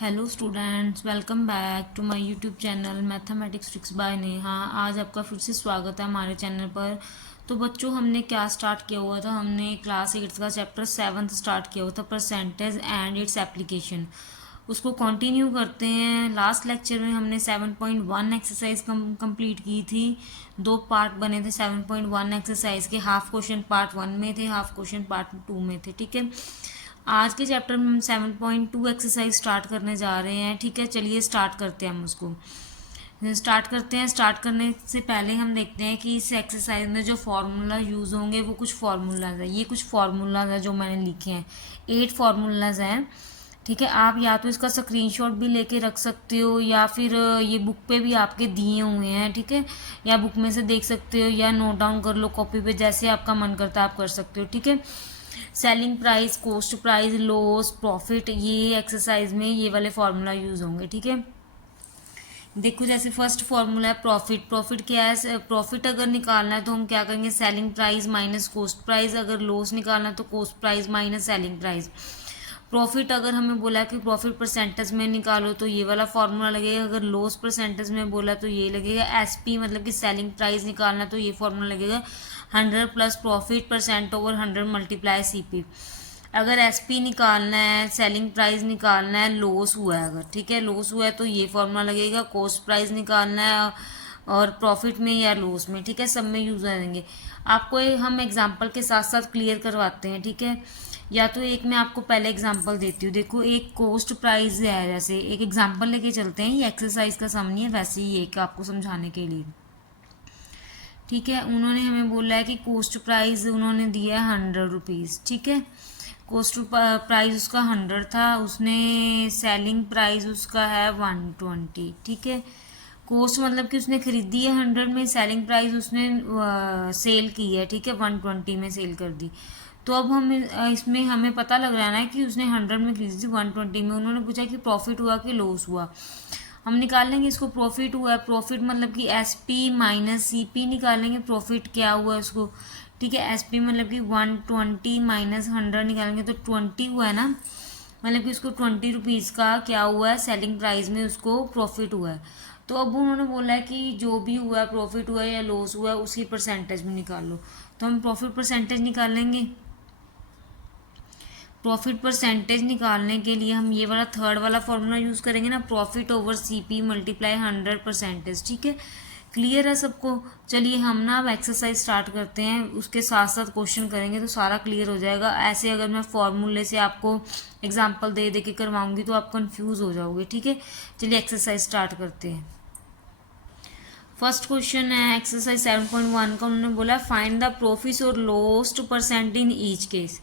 Hello students, welcome back to my YouTube channel mathematics tricks by Neha. आज आपका फिर से स्वागत है हमारे चैनल पर। तो बच्चों, हमने क्या स्टार्ट किया हुआ था? हमने क्लास 8 का चैप्टर 7 स्टार्ट किया हुआ था, परसेंटेज एंड इट्स एप्लीकेशन। उसको कंटिन्यू करते हैं। लास्ट लेक्चर में हमने 7.1 एक्सरसाइज कंप्लीट की थी। दो पार्ट बने थे 7.1 एक्सरसाइज के। हाफ क्वेश्चन पार्ट 1 में थे, हाफ क्वेश्चन पार्ट 2 में थे। ठीक है, आज के चैप्टर में हम 7.2 एक्सरसाइज स्टार्ट करने जा रहे हैं। ठीक है, चलिए स्टार्ट करते हैं। हम उसको स्टार्ट करते हैं। स्टार्ट करने से पहले हम देखते हैं कि इस एक्सरसाइज में जो फार्मूला यूज़ होंगे वो कुछ फार्मूलाज है। ये कुछ फार्मूलाज है जो मैंने लिखे हैं। 8 फार्मूलाज हैं। ठीक है, आप या तो इसका स्क्रीनशॉट भी लेके रख सकते हो, या फिर ये बुक पे भी आपके दिए हुए हैं। ठीक है, या बुक में से देख सकते हो, या नोट डाउन कर लो कॉपी पे, जैसे आपका मन करता है आप कर सकते हो। ठीक है, selling price, cost price, loss, profit, ये एक्सरसाइज में ये वाले फार्मूला यूज होंगे। ठीक है, देखो जैसे फर्स्ट फार्मूला है प्रॉफिट। प्रॉफिट क्या है? प्रॉफिट अगर निकालना है तो हम क्या करेंगे? Selling price minus cost price. अगर लॉस निकालना है तो cost price minus selling price. Profit अगर हमें बोला कि प्रॉफिट परसेंटेज में निकालो तो ये वाला फार्मूला लगेगा। अगर लॉस परसेंटेज में बोला तो ये लगेगा। एसपी मतलब कि सेलिंग प्राइस निकालना तो ये फार्मूला लगेगा 100 plus profit percent over 100 multiply CP. अगर एसपी निकालना है, सेलिंग प्राइस निकालना है, लॉस हुआ है अगर, ठीक है, लॉस हुआ है तो ये फॉर्मूला लगेगा। कॉस्ट प्राइस निकालना है और प्रॉफिट में या लॉस में, ठीक है, सब में यूज करेंगे। आपको हम एग्जांपल के साथ साथ क्लियर करवाते हैं। ठीक है, या तो एक मैं आपको पहले एग्जांपल देती हूँ। देखो, एक कॉस्ट प्राइस है, जैसे एक एग्जांपल लेके चलते हैं। ये एक्सरसाइज का सम नहीं है, वैसे ही एक आपको समझाने के लिए। ठीक है, उन्होंने हमें बोला है कि कॉस्ट प्राइस उन्होंने दिया है 100 रुपीज़। ठीक है, कॉस्ट प्राइस उसका 100 था, उसने सेलिंग प्राइस उसका है 120। ठीक है, कॉस्ट मतलब कि उसने खरीदी है 100 में, सेलिंग प्राइस उसने सेल की है, ठीक है, 120 में सेल कर दी। तो अब हम इसमें हमें पता लग रहा है ना कि उसने 100 में खरीदी थी 120 में। उन्होंने पूछा कि प्रॉफिट हुआ कि लॉस हुआ। हम निकाल लेंगे इसको। प्रॉफिट हुआ है, प्रॉफिट मतलब कि S P minus C P निकालेंगे। प्रॉफिट क्या हुआ है उसको, ठीक है, एस पी मतलब कि 120 माइनस 100 निकालेंगे तो 20 हुआ है ना, मतलब कि उसको 20 रुपीज़ का क्या हुआ है, सेलिंग प्राइस में उसको प्रॉफिट हुआ है। तो अब उन्होंने बोला है कि जो भी हुआ है, प्रॉफिट हुआ है या लॉस हुआ है, उसकी परसेंटेज में निकाल लो। तो हम प्रॉफिट परसेंटेज निकालेंगे। प्रॉफिट परसेंटेज निकालने के लिए हम ये वाला थर्ड वाला फॉर्मूला यूज करेंगे ना, प्रॉफिट ओवर सीपी मल्टीप्लाई 100%। ठीक है, क्लियर है सबको? चलिए हम ना अब एक्सरसाइज स्टार्ट करते हैं, उसके साथ साथ क्वेश्चन करेंगे तो सारा क्लियर हो जाएगा। ऐसे अगर मैं फॉर्मूले से आपको एग्जाम्पल दे दे के करवाऊंगी तो आप कंफ्यूज हो जाओगे। ठीक है, चलिए एक्सरसाइज स्टार्ट करते हैं। फर्स्ट क्वेश्चन है एक्सरसाइज 7.1 का। उन्होंने बोला फाइंड द प्रॉफिट और lost percent in each case.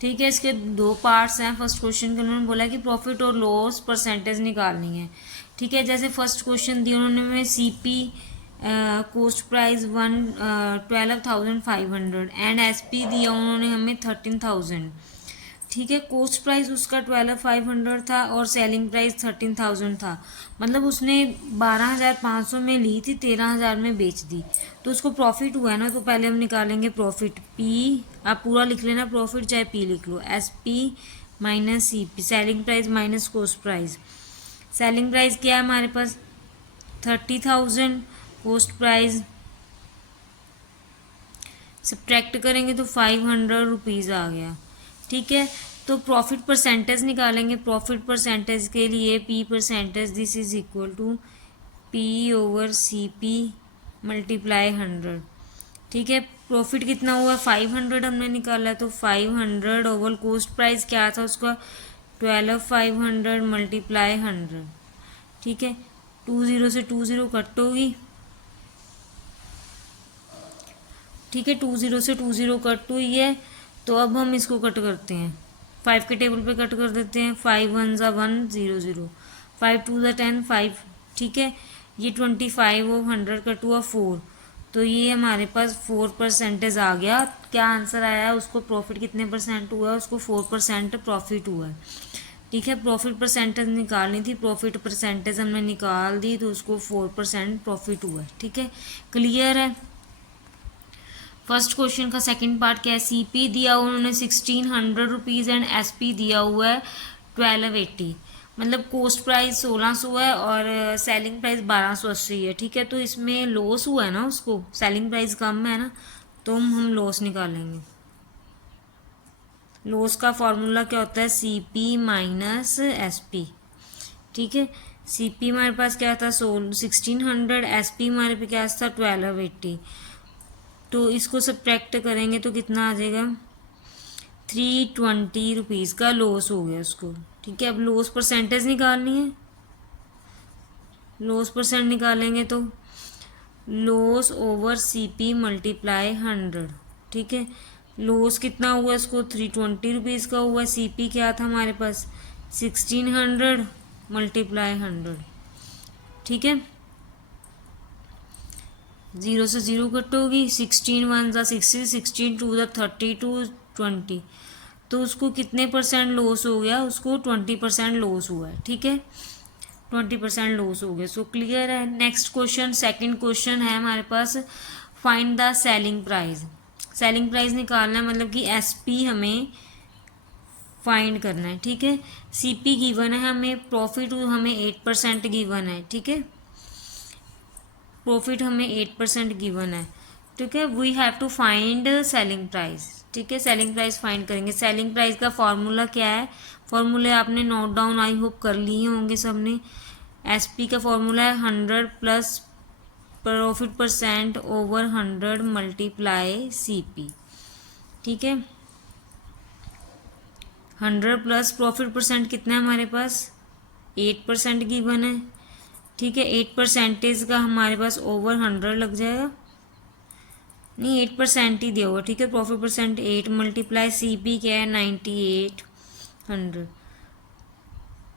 ठीक है, इसके दो पार्ट्स हैं। फर्स्ट क्वेश्चन के उन्होंने बोला कि प्रॉफिट और लॉस परसेंटेज निकालनी है। ठीक है, जैसे फर्स्ट क्वेश्चन दिया उन्होंने में CP cost price 12,500 and SP दिया उन्होंने हमें 13,000। ठीक है, कॉस्ट प्राइस उसका 12,500 था और सेलिंग प्राइस 13,000 था। मतलब उसने 12,500 में ली थी, 13,000 में बेच दी, तो उसको प्रॉफिट हुआ है ना। तो पहले हम निकालेंगे प्रॉफिट। पी आप पूरा लिख लेना प्रॉफिट, चाहे पी लिख लो। S P minus C P, selling price minus cost price. Selling price क्या है हमारे पास? 30,000। कॉस्ट प्राइस सब्ट्रैक्ट करेंगे तो 500 रुपीज़ आ गया। ठीक है, तो प्रॉफिट परसेंटेज निकालेंगे। प्रॉफिट परसेंटेज के लिए P percentage this is equal to P over C P multiply 100। ठीक है, प्रॉफिट कितना हुआ? 500 हमने निकाला है, तो 500 ओवर कॉस्ट प्राइस क्या था उसका? 12,500 मल्टीप्लाई 100। ठीक है, 20 से 20 कट होगी। ठीक है, 20 से 20 कट हुई है। तो अब हम इसको कट करते हैं, 5 के टेबल पे कट कर देते हैं। 5 1 ज़ा 1 0 0, 5 2 ज़ा 10 5। ठीक है, ये 25 और 100 कट हुआ 4, तो ये हमारे पास 4% आ गया। क्या आंसर आया है? उसको प्रॉफिट कितने परसेंट हुआ है? उसको 4% प्रॉफिट हुआ है। ठीक है, प्रॉफिट परसेंटेज निकालनी थी, प्रॉफिट परसेंटेज हमने निकाल दी, तो उसको 4% प्रॉफिट हुआ है। ठीक है, क्लियर है? फर्स्ट क्वेश्चन का सेकंड पार्ट क्या है? सीपी दिया हुआ उन्होंने 1600 रुपीज़ एंड एसपी दिया हुआ है 1280। मतलब कोस्ट प्राइस 1600 है और सेलिंग प्राइस 1280 है, ठीक है। तो इसमें लॉस हुआ है ना उसको, सेलिंग प्राइस कम है ना, तो हम लॉस निकालेंगे। लॉस का फॉर्मूला क्या होता है, C P minus S P, ठीक है। सी पी हमारे पास क्या था 1600, एस पी हमारे पे क्या था 1280। तो इसको सब्ट्रैक्ट करेंगे तो कितना आ जाएगा, 320 का लॉस हो गया उसको, ठीक है। अब लॉस परसेंटेज निकालनी है, लॉस परसेंट निकालेंगे तो loss over C P multiply 100, ठीक है। लॉस कितना हुआ इसको, 320 का हुआ। सी पी क्या था हमारे पास 1600 मल्टीप्लाई 100, ठीक है। 0 से 0 कट होगी, 16 वन ज़ा 60, 16 टू ज़ा 32, 20। तो उसको कितने परसेंट लॉस हो गया, उसको 20% लॉस हुआ है, ठीक है। 20% लॉस हो गया, सो क्लियर है। नेक्स्ट क्वेश्चन, सेकंड क्वेश्चन है हमारे पास, find the selling price. Selling price निकालना है, मतलब कि एसपी हमें फाइंड करना है, ठीक है। सीपी गिवन है हमें, प्रॉफिट हमें 8% गिवन है, ठीक है। प्रॉफिट हमें 8% गिवन है, ठीक है। We have to find selling price, ठीक है। सेलिंग प्राइस फाइंड करेंगे। सेलिंग प्राइस का फॉर्मूला क्या है, फॉर्मूले आपने नोट डाउन आई होप कर लिए होंगे सबने। एसपी का फॉर्मूला है 100 plus profit percent over 100 multiply CP, ठीक है। 100 प्लस प्रॉफिट परसेंट कितना है हमारे पास 8% गिवन है, ठीक है। 8% का हमारे पास ओवर 100 लग जाएगा, नहीं 8% ही दिया हुआ, ठीक है। Profit percent 8 multiply C P क्या है 9800,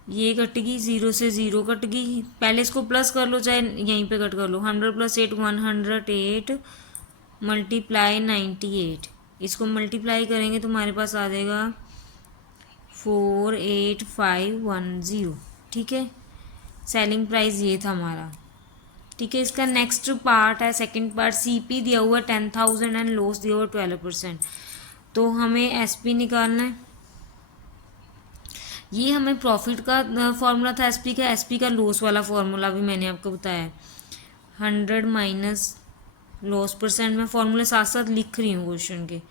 ये कट गई, 0 से 0 कट गई। पहले इसको प्लस कर लो, चाहे यहीं पे कट कर लो। 100 प्लस 8 108 मल्टीप्लाई 98, इसको मल्टीप्लाई करेंगे तो हमारे पास आ जाएगा 48510, ठीक है। सेलिंग प्राइस ये था हमारा, ठीक है। इसका नेक्स्ट पार्ट है, सेकंड पार्ट। सीपी दिया हुआ 10,000 एंड लॉस दिया हुआ 12%, तो हमें एसपी निकालना है। ये हमें प्रॉफिट का फॉर्मूला था एसपी का, एसपी का लॉस वाला फॉर्मूला भी मैंने आपको बताया, 100 माइनस लॉस परसेंट। मैं फॉर्मूले साथ साथ लिख रही हूँ क्वेश्चन के,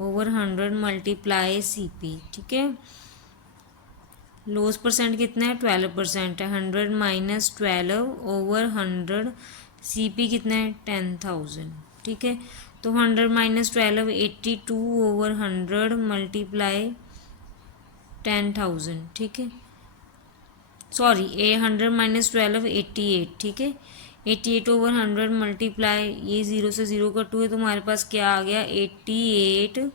ओवर 100 मल्टीप्लाई सीपी, ठीक है। लॉस परसेंट कितना है 12% है, 100 माइनस 12 ओवर 100, सीपी कितना है 10,000, ठीक है। तो 100 माइनस 12 82 ओवर 100 मल्टीप्लाई 10,000, ठीक है। सॉरी 100 माइनस 12 88, ठीक है। 88 ओवर 100 मल्टीप्लाई, ये 0 से 0 कट हुए तो हमारे पास क्या आ गया 88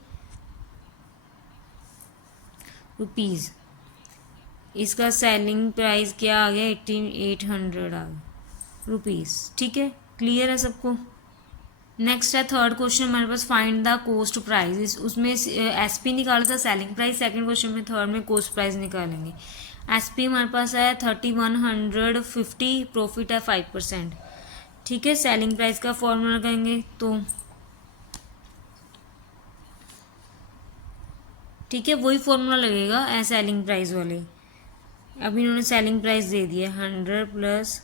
रुपीज़। इसका सेलिंग प्राइस क्या आ गया 18,800 आ गया रुपीज़, ठीक है। क्लियर है सबको। नेक्स्ट है थर्ड क्वेश्चन हमारे पास, फाइंड द कोस्ट प्राइस। उसमें एसपी निकाला था सेलिंग प्राइस, सेकंड क्वेश्चन में थर्ड में कोस्ट प्राइस निकालेंगे। एसपी हमारे पास है 3150, प्रॉफिट है 5%, ठीक है। सेलिंग प्राइस का फॉर्मूला लगाएंगे तो ठीक है वही फॉर्मूला लगेगा सेलिंग प्राइस वाले। अब इन्होंने सेलिंग प्राइस दे दिया 100 plus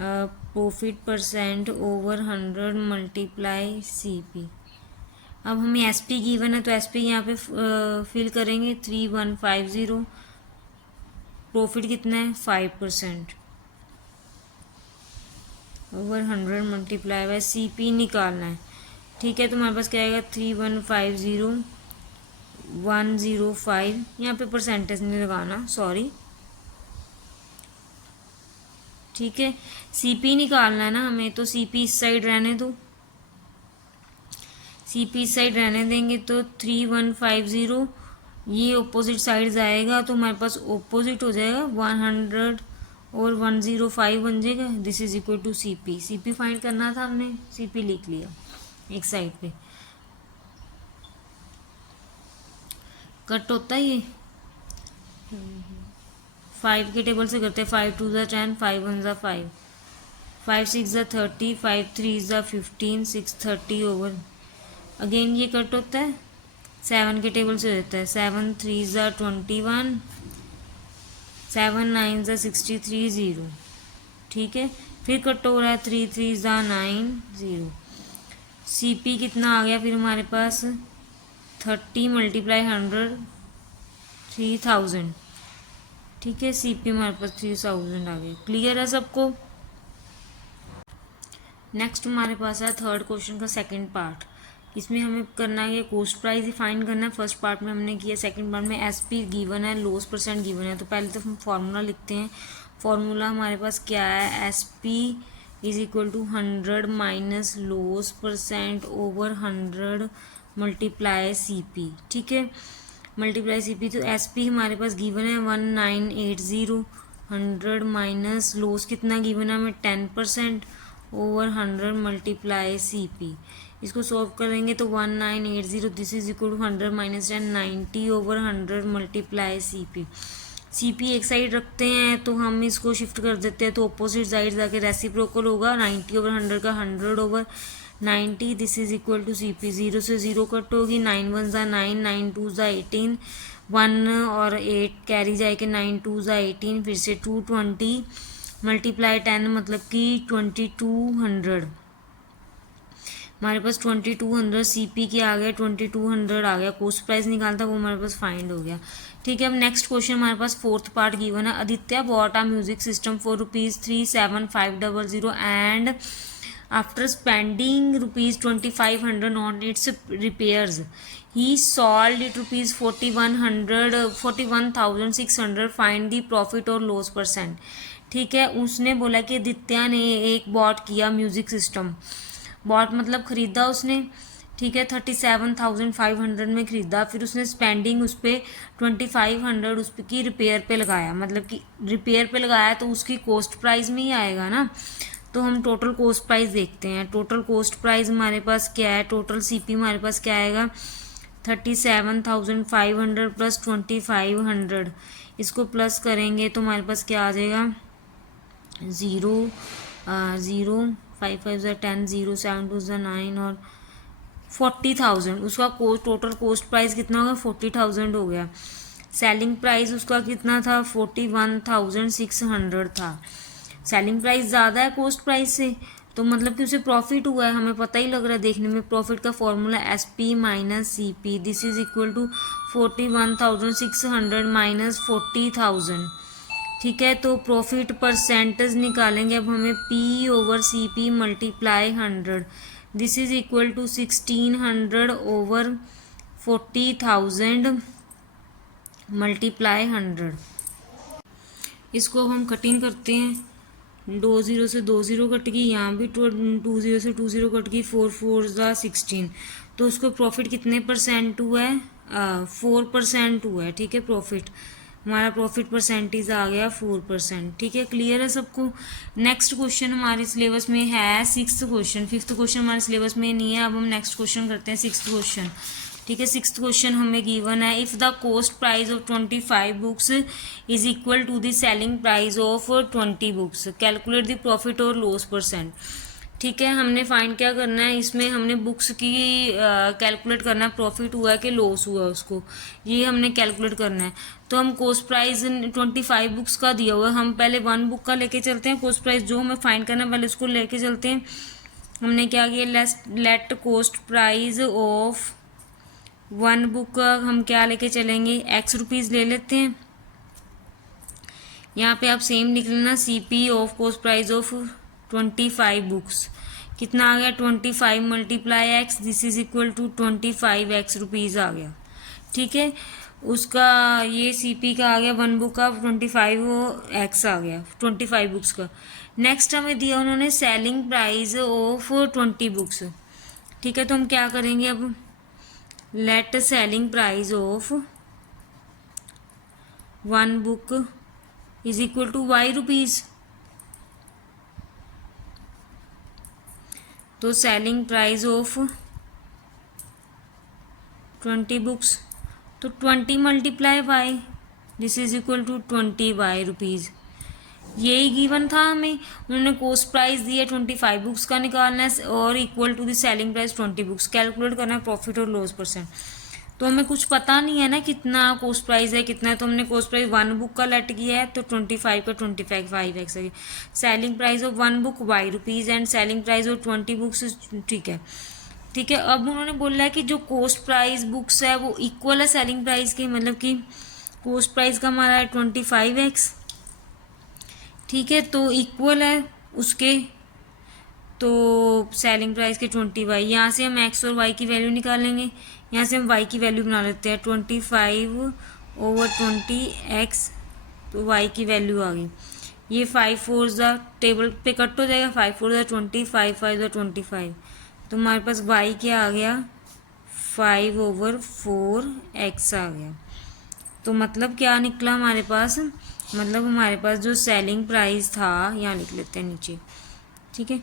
profit percent over 100 multiply CP. अब हमें एसपी गिवन है तो एसपी यहाँ पे फिल करेंगे 3150, प्रॉफिट कितना है 5% ओवर 100 मल्टीप्लाई बाय सीपी निकालना है, ठीक है। तो हमारे पास क्या आएगा 3150 105, यहाँ पे परसेंटेज नहीं लगाना, सॉरी, ठीक है। सीपी निकालना है ना हमें, तो सीपी इस साइड रहने दो, सीपी इस साइड रहने देंगे तो 3150 ये ऑपोजिट साइड जाएगा तो हमारे पास ऑपोजिट हो जाएगा 100 और 105 बन जाएगा। This is equal to CP. CP find करना था हमने, सीपी लिख लिया एक साइड पे। कट होता है ये 5 के टेबल से करते हैं, 5 2 ज़ा 10, 5 1 ज़ा 5, 5 6 ज़ा 30, 5 3 ज़ा 15, 6 30 ओवर अगेन ये कट होता है 7 के टेबल से होता है, 7 3 ज़ा 21, 7 9 ज़ा 63 0, ठीक है। फिर कट हो रहा है 3 3 ज़ा 9 0। CP कितना आ गया फिर हमारे पास 30 मल्टीप्लाई 100 3000, ठीक है। CP हमारे पास 3000 आ गया। क्लियर है सबको। नेक्स्ट हमारे पास है थर्ड क्वेश्चन का सेकंड पार्ट। इसमें हमें करना है कॉस्ट प्राइस ही फाइंड करना है। फर्स्ट पार्ट में हमने किया, सेकंड पार्ट में SP गिवन है, लॉस परसेंट गिवन है। तो पहले तो हम फार्मूला लिखते हैं। फार्मूला हमारे पास क्या है, SP is equal to 100 minus loss percent over 100 multiply CP, ठीक है। मल्टीप्लाई CP, तो SP हमारे पास गिवन है 1980। 100 माइनस लॉस कितना गिवन है हमें 10% ओवर 100 मल्टीप्लाई CP। इसको सॉल्व करेंगे तो 1980 this is equal to 100 minus 10 90 over 100 multiply CP एक साइड रखते हैं तो हम इसको शिफ्ट कर देते हैं, तो अपोजिट साइड जाके रेसिप्रोकल होगा। 90 ओवर 100 का 100 over 90 this is equal to CP। 0 से 0 कट होगी, 9 1 ज़ा 9 9 2 ज़ा 18, 1 और 8 कैरी जाएगा, 9 2 ज़ा 18, फिर से 220 मल्टीप्लाई 10 मतलब कि 2200। हमारे पास 2200 CP के आ गया, 2200 आ गया। कॉस्ट प्राइस निकालता वो हमारे पास फाइंड हो गया, ठीक है। अब नेक्स्ट क्वेश्चन हमारे पास फोर्थ पार्ट गिवन है। Aditya bought a music system for ₹37500 and after spending ₹2500 on its repairs he sold it ₹41,600। Find the profit और लॉस परसेंट, ठीक है। उसने बोला कि आदित्य ने एक बॉट किया म्यूजिक सिस्टम। बॉट मतलब खरीदा उसने, ठीक है। 37,500 में खरीदा, फिर उसने स्पेंडिंग उस पर 2500 उस पर की रिपेयर पे लगाया, मतलब कि रिपेयर पे लगाया तो उसकी कॉस्ट प्राइस में ही आएगा ना। तो हम टोटल कॉस्ट प्राइस देखते हैं। टोटल कॉस्ट प्राइस हमारे पास क्या है, टोटल CP हमारे पास क्या आएगा 37,500 प्लस 2500। इसको प्लस करेंगे तो हमारे पास क्या आ जाएगा 0 0 5 5 ज़ा 10 0 7 2 ज़ा 9 और 40,000। उसका टोटल कॉस्ट प्राइस कितना होगा 40,000 हो गया। सेलिंग प्राइस उसका कितना था 41,600 था। सेलिंग प्राइस ज़्यादा है कॉस्ट प्राइस से, तो मतलब कि उसे प्रॉफिट हुआ है, हमें पता ही लग रहा है देखने में। प्रॉफिट का formula SP minus CP this is equal to 41,600 minus 40,000, ठीक है। तो प्रॉफिट परसेंटेज निकालेंगे अब हमें P over CP multiply 100 this is equal to 1600 over 40,000 multiply 100। इसको हम कटिंग करते हैं। 2 0 से 2 0 कट गई, यहाँ भी 2 0 से 2 0 कट गई, 4 4 ज़ा 16। तो उसको प्रॉफिट कितने परसेंट हुआ है 4% हुआ है, ठीक है। प्रॉफिट हमारा प्रॉफिट परसेंटेज आ गया 4%, ठीक है। क्लियर है सबको। नेक्स्ट क्वेश्चन हमारे सिलेबस में है सिक्स्थ क्वेश्चन। फिफ्थ क्वेश्चन हमारे सिलेबस में नहीं है। अब हम नेक्स्ट क्वेश्चन करते हैं सिक्स्थ क्वेश्चन, ठीक है। सिक्स्थ क्वेश्चन हमें गिवन है if the cost price of 25 books is equal to the selling price of 20 books calculate the profit और लॉस परसेंट, ठीक है। हमने फाइंड क्या करना है, इसमें हमने बुक्स की कैलकुलेट करना है, प्रॉफिट हुआ है कि लॉस हुआ है उसको, ये हमने कैलकुलेट करना है। तो हम कॉस्ट प्राइस 25 बुक्स का दिया हुआ है, हम पहले 1 बुक का लेके चलते हैं। कॉस्ट प्राइस जो हमें फाइंड करना है पहले उसको लेके चलते हैं। हमने क्या किया, let cost price of 1 book का हम क्या लेके चलेंगे X रुपीज़ ले लेते हैं। यहाँ पे आप सेम लिख लेना CP of cost price of 25 books कितना आ गया 25 multiply X this is equal to 25X rupees आ गया, ठीक है। उसका ये CP का आ गया 1 बुक का 25X आ गया 25 बुक्स का। नेक्स्ट हमें दिया उन्होंने सेलिंग प्राइस ऑफ 20 बुक्स, ठीक है। तो हम क्या करेंगे अब, let selling price of 1 book is equal to Y rupees. तो सेलिंग प्राइस ऑफ 20 बुक्स, तो 20 multiply Y this is equal to 20Y rupees. यही गिवन था हमें। उन्होंने कॉस्ट प्राइस दी है 25 बुक्स का निकालना है और equal to the selling price 20 books calculate करना है प्रॉफिट और लॉस परसेंट। तो हमें कुछ पता नहीं है ना कितना कॉस्ट प्राइस है कितना है, तो हमने कॉस्ट प्राइस वन बुक का लेट किया है तो 25 का 25 है। Selling price of one book ₹Y and selling price of 20 books, ठीक है। ठीक है, अब उन्होंने बोला है कि जो कॉस्ट प्राइस बुक्स है वो इक्वल है सेलिंग प्राइस के, मतलब कि कॉस्ट प्राइस का हमारा 25x, ठीक है, तो इक्वल है उसके, तो सेलिंग प्राइस के 20y। यहाँ से हम x और y की वैल्यू निकालेंगे, यहाँ से हम y की वैल्यू बना लेते हैं 25/20x, तो y की वैल्यू आ गई। ये 5 4 टेबल पे कट हो जाएगा, 5 4 20, 5 5 25, तो हमारे पास y क्या आ गया 5/4x आ गया। तो मतलब क्या निकला हमारे पास, मतलब हमारे पास जो सेलिंग प्राइस था, यहाँ लिख लेते हैं नीचे, ठीक है,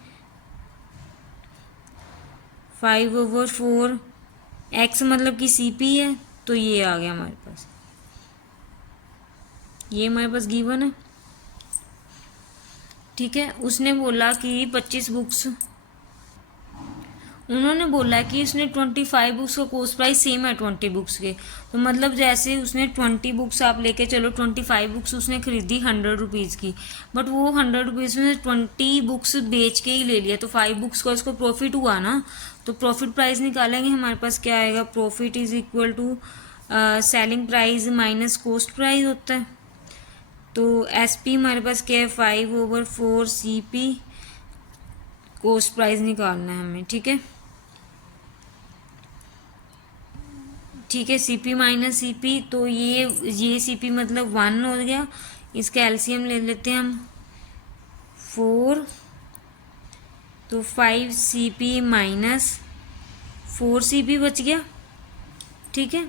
5/4x मतलब कि CP है, तो ये आ गया हमारे पास, ये हमारे पास गिवन है, ठीक है। उसने बोला कि 25 बुक्स, उन्होंने बोला कि उसने 25 बुक्स का कॉस्ट प्राइस सेम है 20 बुक्स के, तो मतलब जैसे उसने 20 बुक्स आप लेके चलो, 25 बुक्स उसने खरीदी 100 रुपीज़ की, बट वो 100 रुपीज़ में 20 बुक्स बेच के ही ले लिया, तो 5 बुक्स का उसको प्रॉफिट हुआ ना, तो प्रॉफिट प्राइस निकालेंगे, हमारे पास क्या आएगा, profit is equal to selling price minus cost price होता है, तो SP हमारे पास क्या है 5/4 CP, कॉस्ट प्राइस निकालना है हमें, ठीक है, ठीक है, CP माइनस CP, तो ये CP मतलब 1 हो गया, इसका एलसीएम ले लेते हैं हम 4, तो 5 CP माइनस 4 CP बच गया, ठीक है।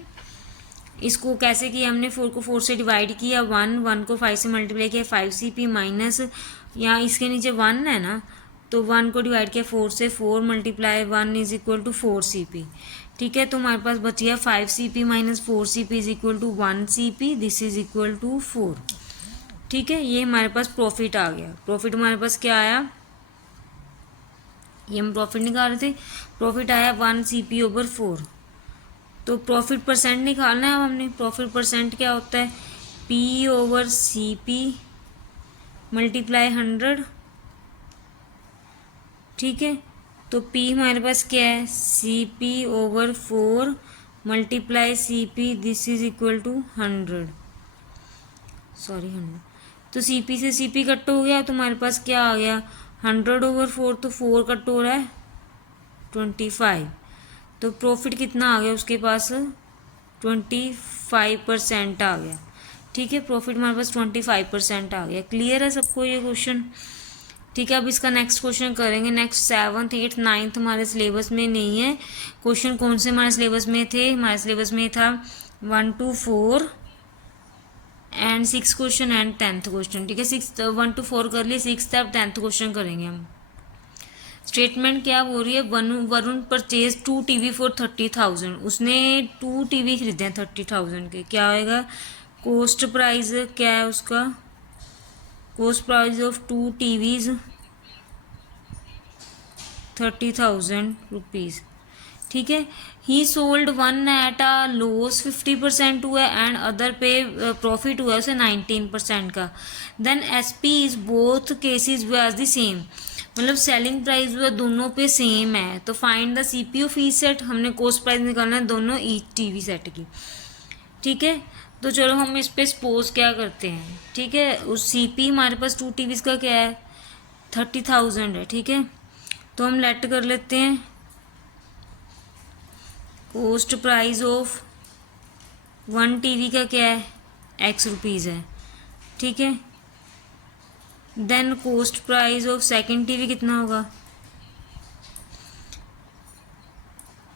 इसको कैसे किया हमने, 4 को 4 से डिवाइड किया, 1 को 5 से मल्टीप्लाई किया, 5 CP माइनस, यहाँ इसके नीचे 1 है ना, तो 1 को डिवाइड किया 4 से, 4 multiply 1 is equal to 4 CP, ठीक है। तो हमारे पास बच गया 5 CP minus 4 CP is equal to 1 CP, this is equal to 4, ठीक है। ये हमारे पास प्रॉफिट आ गया, प्रॉफिट हमारे पास क्या आया, ये हम प्रॉफिट निकाल रहे थे, प्रॉफिट आया 1 CP/4, तो प्रॉफिट परसेंट निकालना है अब हमने, प्रॉफिट परसेंट क्या होता है P/CP मल्टीप्लाई 100, ठीक है, तो P हमारे पास क्या है CP/4 multiply CP, this is equal to 100, sorry 100, तो CP से CP कट हो गया, तो हमारे पास क्या आ गया 100/4, तो 4 कट हो रहा है 25, तो प्रॉफिट कितना आ गया उसके पास 25% आ गया, ठीक है, प्रॉफिट हमारे पास 25% आ गया। क्लियर है सबको ये क्वेश्चन, ठीक है। अब इसका नेक्स्ट क्वेश्चन करेंगे, नेक्स्ट 7th 8th 9th हमारे सिलेबस में नहीं है क्वेश्चन, कौन से हमारे सिलेबस में थे, हमारे सिलेबस में था 1 to 4 and 6 question and 10th question, ठीक है, 1 to 4 कर लिए, 6th अब 10th क्वेश्चन करेंगे हम। स्टेटमेंट क्या हो रही है, वरुण परचेज 2 TV फॉर 30,000, उसने 2 TV खरीदे हैं 30,000 के, क्या होएगा कॉस्ट प्राइस क्या है उसका, cost price of 2 TVs 30,000 rupees, ठीक है। ही सोल्ड 1 एट अ लॉस 50% हुआ एंड अदर पे प्रॉफिट हुआ उसे 19% का, then SP is both cases was the same, मतलब सेलिंग प्राइस हुआ दोनों पे सेम है, तो find the CP of each set, हमने कॉस्ट प्राइस निकालना है दोनों ईच TV सेट की, ठीक है। तो चलो हम इस पे सपोज क्या करते हैं, ठीक है, उस CP हमारे पास 2 TVs का क्या है 30,000 है, ठीक है, तो हम लेट कर लेते हैं कॉस्ट प्राइस ऑफ 1 TV का क्या है X रुपीज़ है, ठीक है, then cost price of second TV कितना होगा,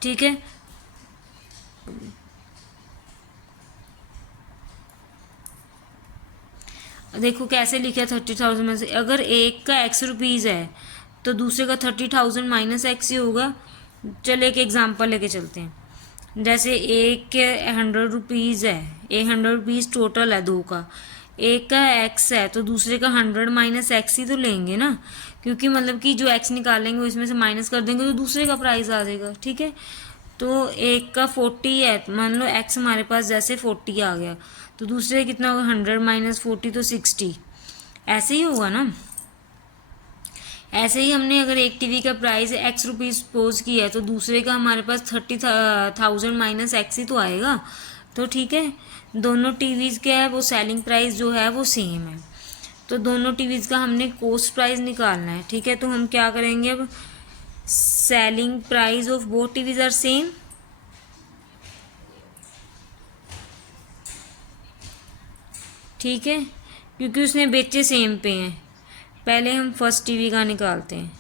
ठीक है, देखो कैसे लिखा 30,000 में से, अगर एक का X रुपीज़ है तो दूसरे का 30,000 माइनस X ही होगा। चलो एक एग्जांपल लेके चलते हैं, जैसे एक के 100 रुपीज़ है, 100 रुपीज़ टोटल है दो का, एक का X है तो दूसरे का 100 माइनस X ही तो लेंगे ना, क्योंकि मतलब कि जो X निकालेंगे उसमें से माइनस कर देंगे तो दूसरे का प्राइस आ जाएगा, ठीक है। तो एक का 40 है, मान लो x हमारे पास जैसे 40 आ गया, तो दूसरे कितना होगा 100 माइनस 40 तो 60, ऐसे ही होगा ना। ऐसे ही हमने अगर एक टीवी का प्राइस x रुपीज़ सपोज किया है तो दूसरे का हमारे पास 30,000 माइनस x ही तो आएगा। तो ठीक है, दोनों टीवीज़ क्या है वो सेलिंग प्राइस जो है वो सेम है, तो दोनों टीवीज़ का हमने कॉस्ट प्राइस निकालना है। ठीक है, तो हम क्या करेंगे अब, selling price of both TVs are same. ठीक है, क्योंकि उसने बेचे सेम पे हैं। पहले हम फर्स्ट टीवी का निकालते हैं।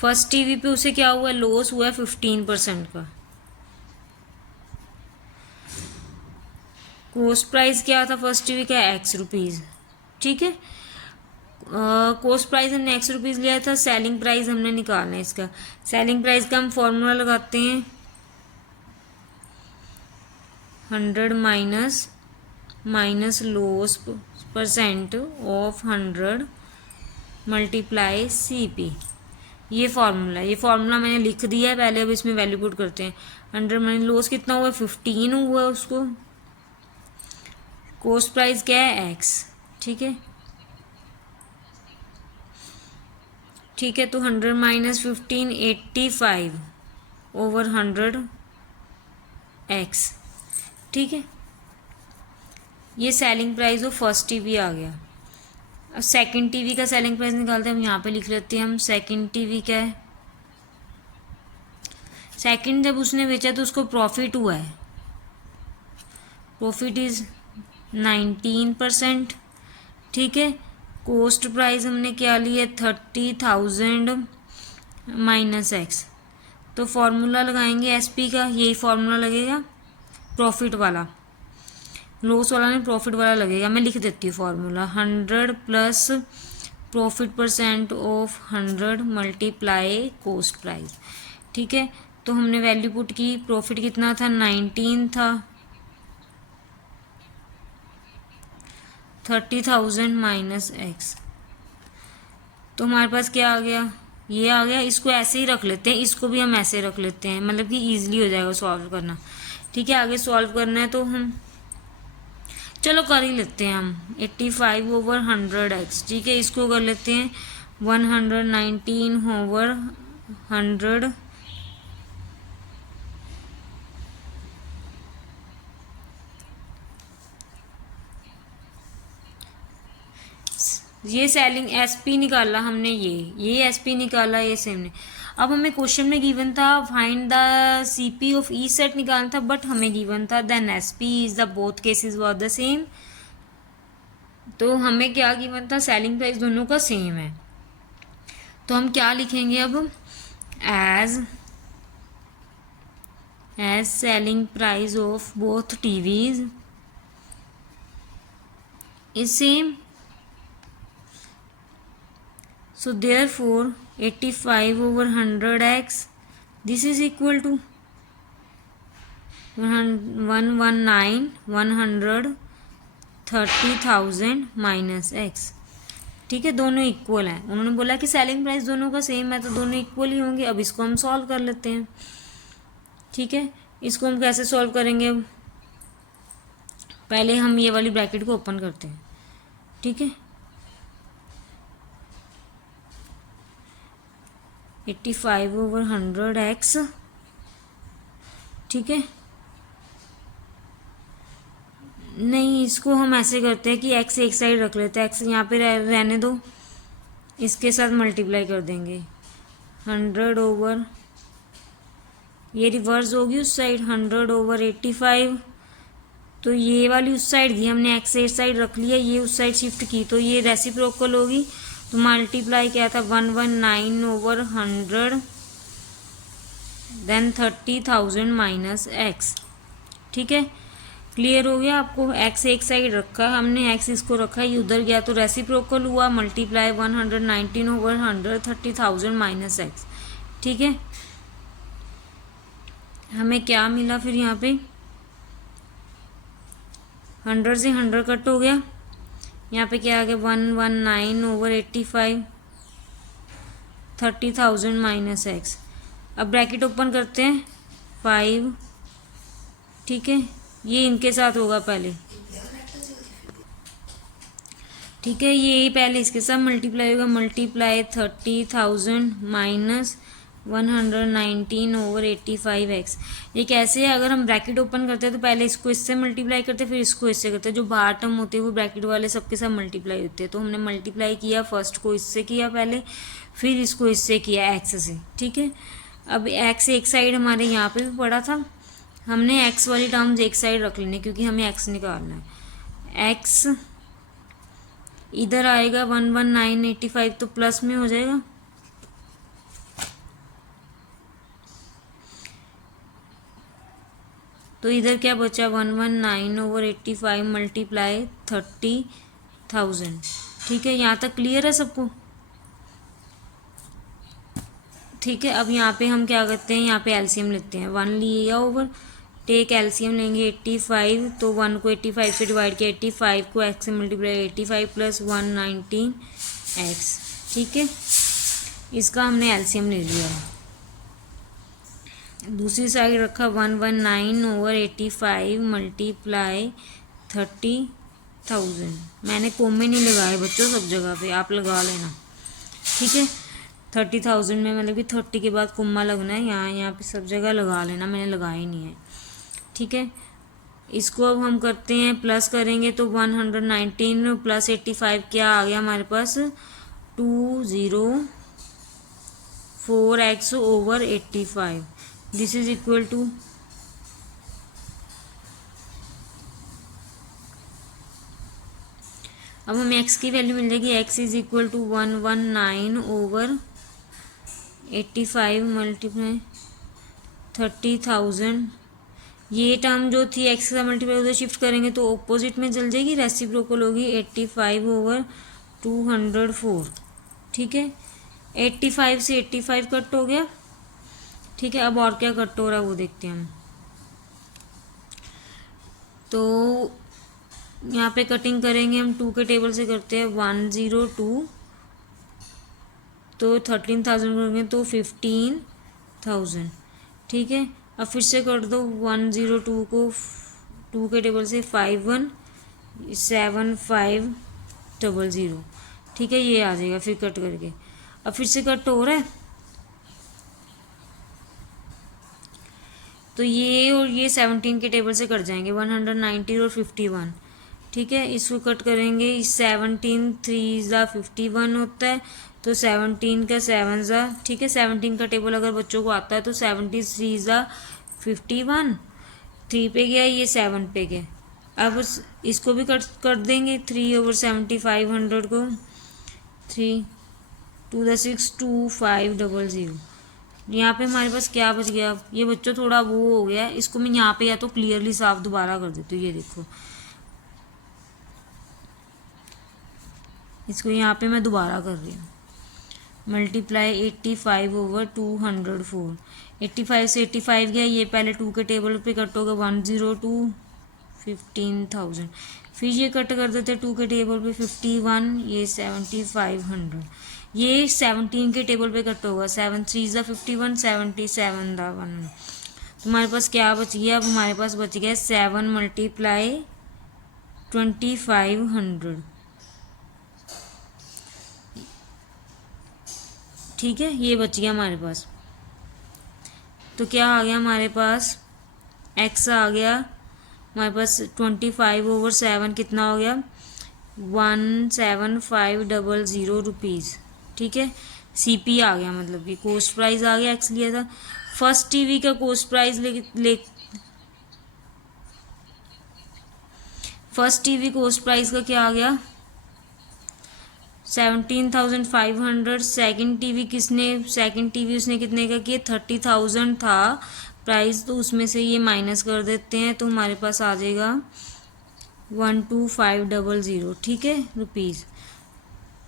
फर्स्ट टीवी पे उसे क्या हुआ, लॉस हुआ 15% का। कॉस्ट प्राइस क्या था फर्स्ट टीवी का, x रुपीज़। ठीक है, कॉस्ट प्राइस हमने x रुपीज़ लिया था, सेलिंग प्राइस हमने निकालना है इसका। सेलिंग प्राइस का हम फॉर्मूला लगाते हैं 100 minus loss percent of 100 multiply CP। ये फार्मूला मैंने लिख दिया है पहले, अब इसमें वैल्यू पुट करते हैं। 100 माइनस लॉस कितना हुआ, 15 हुआ उसको। कॉस्ट प्राइस क्या है, x। ठीक है, ठीक है, तो 100 माइनस 15 85 ओवर 100 x। ठीक है, ये selling price of first TV आ गया। अब सेकंड टीवी का सेलिंग प्राइस निकालते हैं, हम यहाँ पे लिख लेते हैं। हम सेकंड टीवी क्या है, सेकंड जब उसने बेचा तो उसको प्रॉफिट हुआ है, प्रॉफिट इज 19%। ठीक है, कॉस्ट प्राइस हमने क्या लिया, 30,000 माइनस x। तो फॉर्मूला लगाएंगे SP का, यही फॉर्मूला लगेगा प्रॉफिट वाला, लॉस वाला नहीं प्रॉफिट वाला लगेगा। मैं लिख देती हूँ formula, 100 plus profit percent of 100 multiply cost price. ठीक है, तो हमने वैल्यू पुट की, प्रॉफिट कितना था, 19 था, 30,000 माइनस x। तो हमारे पास क्या आ गया, ये आ गया। इसको ऐसे ही रख लेते हैं, इसको भी हम ऐसे रख लेते हैं, मतलब कि ईजिली हो जाएगा सॉल्व करना। ठीक है, आगे सॉल्व करना है तो हम चलो कर ही लेते हैं हम। 85 ओवर 100x। ठीक है, इसको कर लेते हैं 119 ओवर 100 ये सेलिंग SP निकाला हमने, ये SP निकाला, ये सेम ने। अब हमें क्वेश्चन में गिवन था find the CP of each set निकालना था, बट हमें गिवन था then SP is the both cases were the same. तो हमें क्या गिवन था, सेलिंग प्राइस दोनों का सेम है। तो हम क्या लिखेंगे अब, as selling price of both TVs is same. So therefore 85 over 100x, this is equal to 119 130,000 minus x। ठीक है, दोनों इक्वल हैं। उन्होंने बोला कि सेलिंग प्राइस दोनों का सेम है, तो दोनों इक्वल ही होंगे। अब इसको हम सॉल्व कर लेते हैं। ठीक है, इसको हम कैसे सॉल्व करेंगे, अब पहले हम ये वाली ब्रैकेट को ओपन करते हैं। ठीक है, 85 ओवर 100x। ठीक है, नहीं, इसको हम ऐसे करते हैं कि x एक साइड रख लेते हैं, x यहाँ पे रहने दो, इसके साथ मल्टीप्लाई कर देंगे 100 ओवर, ये रिवर्स होगी उस साइड, 100 ओवर 85। तो ये वाली उस साइड थी, हमने x एक साइड रख लिया, ये उस साइड शिफ्ट की, तो ये रेसिप्रोकल होगी। तो मल्टीप्लाई क्या था, 119 ओवर 100 देन 30,000 माइनस x। ठीक है, क्लियर हो गया आपको। x एक साइड रखा हमने, x इसको रखा, ये उधर गया तो रेसिप्रोकल हुआ, मल्टीप्लाई 119 ओवर 100 30,000 माइनस x। ठीक है, हमें क्या मिला फिर यहाँ पे, 100 से 100 कट हो गया, यहाँ पे क्या आ गया 119 ओवर 85 30,000 माइनस एक्स। अब ब्रैकेट ओपन करते हैं 5, ठीक है, ये इनके साथ होगा पहले, ठीक है, ये पहले इसके साथ मल्टीप्लाई होगा, मल्टीप्लाई 30,000 माइनस 119/85x। ये कैसे है, अगर हम ब्रैकेट ओपन करते हैं तो पहले इसको इससे मल्टीप्लाई करते हैं, फिर इसको इससे करते हैं, जो बाहर टर्म होते हैं वो ब्रैकेट वाले सबके साथ मल्टीप्लाई होते हैं। तो हमने मल्टीप्लाई किया, फर्स्ट को इससे किया पहले, फिर इसको इससे किया एक्स से, ठीक है। अब एक्स एक साइड हमारे यहाँ पे भी पड़ा था, हमने एक्स वाली टर्म्स एक साइड रख लेने क्योंकि हमें एक्स निकालना है। एक्स इधर आएगा 11985, तो प्लस में हो जाएगा, तो इधर क्या बचा 119/85 मल्टीप्लाई 30,000, ठीक है। यहाँ तक क्लियर है सबको, ठीक है। अब यहाँ पे हम क्या करते हैं, यहाँ पे एलसीएम लेते हैं, 1 लिया ओवर, टेक एलसीएम लेंगे 85, तो 1 को 85 से डिवाइड किया, 85 को एक्स से मल्टीप्लाई, 85 प्लस 119x, ठीक है। इसका हमने एलसीएम ले लिया। दूसरी साइड रखा 119/85 मल्टीप्लाई 30,000। मैंने कोमे नहीं लगाए बच्चों, सब जगह पे आप लगा लेना, ठीक है। 30,000 में मतलब कि 30 के बाद कोमा लगना है, यहाँ पे सब जगह लगा लेना, मैंने लगाया ही नहीं है, ठीक है। इसको अब हम करते हैं, प्लस करेंगे तो 119 प्लस 85 क्या आ गया हमारे पास, 204x/85। This is equal to, अब हमें x की वैल्यू मिल जाएगी, x is equal to 119/85 multiply 30,000। ये टर्म जो थी x का मल्टीप्लाई उधर शिफ्ट करेंगे तो ऑपोजिट में चल जाएगी, रेसिप्रोकल होगी 85/204, ठीक है। 85 से 85 कट हो गया, ठीक है। अब और क्या कट हो रहा है वो देखते हैं हम। तो यहाँ पे कटिंग करेंगे हम 2 के टेबल से करते हैं, 102, तो 13,000 करेंगे तो 15,000, ठीक है। अब फिर से कर दो 102 को 2 के टेबल से 517500, ठीक है, ये आ जाएगा फिर कट करके। अब फिर से कट हो रहा है, तो ये और ये 17 के टेबल से कट जाएंगे, 190 और 51, ठीक है। इसको कट करेंगे, 17 3 ज़ा 51 होता है, तो 17 का 7 ज़ा, ठीक है। 17 का टेबल अगर बच्चों को आता है तो 73 ज़ा 51, 3 पे गया, ये 7 पे गया। अब इसको भी कट कर देंगे, 3/7500 को, 3 2 द 6 2500। यहाँ पे हमारे पास क्या बच गया, ये बच्चों थोड़ा वो हो गया, इसको मैं यहाँ पे या तो क्लियरली साफ दोबारा कर देती हूँ, ये देखो, इसको यहाँ पे मैं दोबारा कर रही हूँ, मल्टीप्लाई 85/204। 85 से 85 गया, ये पहले 2 के टेबल पे कट होगा, 102 15,000, फिर ये कट कर देते 2 के टेबल पे 51, ये 7500, ये 17 के टेबल पे कट होगा, 7 3 ज़ा 51, 77 दा 1। तो हमारे पास क्या बच गया, अब हमारे पास बच गया 7 मल्टीप्लाई 2500, ठीक है, ये बच गया हमारे पास। तो क्या आ गया हमारे पास, x आ गया हमारे पास 25/7 कितना हो गया, 17500 रुपीज़, ठीक है। CP आ गया, मतलब कि कॉस्ट प्राइस आ गया, x लिया था। फर्स्ट टीवी का cost price first TV cost price का क्या आ गया, 17,500। सेकंड टीवी उसने कितने का किया, 30,000 था प्राइस, तो उसमें से ये माइनस कर देते हैं, तो हमारे पास आ जाएगा 12500, ठीक है, रुपीज़।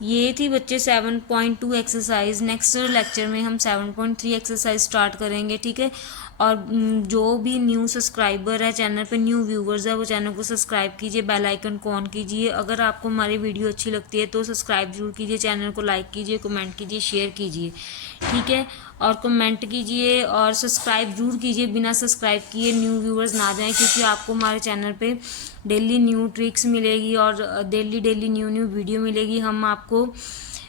ये थी बच्चे 7.2 एक्सरसाइज। नेक्स्ट लेक्चर में हम 7.3 एक्सरसाइज स्टार्ट करेंगे, ठीक है। और जो भी न्यू सब्सक्राइबर है चैनल पे, न्यू व्यूवर्स है, वो चैनल को सब्सक्राइब कीजिए, बेल आइकन को ऑन कीजिए। अगर आपको हमारी वीडियो अच्छी लगती है तो सब्सक्राइब जरूर कीजिए, चैनल को लाइक कीजिए, कमेंट कीजिए, शेयर कीजिए, ठीक है। और कमेंट कीजिए और सब्सक्राइब जरूर कीजिए, बिना सब्सक्राइब किए न्यू व्यूवर्स ना जाएं, क्योंकि आपको हमारे चैनल पे डेली न्यू ट्रिक्स मिलेगी और डेली न्यू वीडियो मिलेगी। हम आपको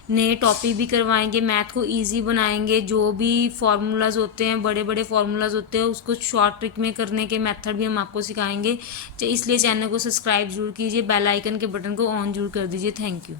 नए टॉपिक भी करवाएंगे, मैथ को इजी बनाएंगे, जो भी फार्मूलाज होते हैं, बड़े बड़े फार्मूलाज होते हैं, उसको शॉर्ट ट्रिक में करने के मेथड भी हम आपको सिखाएंगे। इसलिए चैनल को सब्सक्राइब जरूर कीजिए, बेल आइकन के बटन को ऑन जरूर कर दीजिए। Thank you.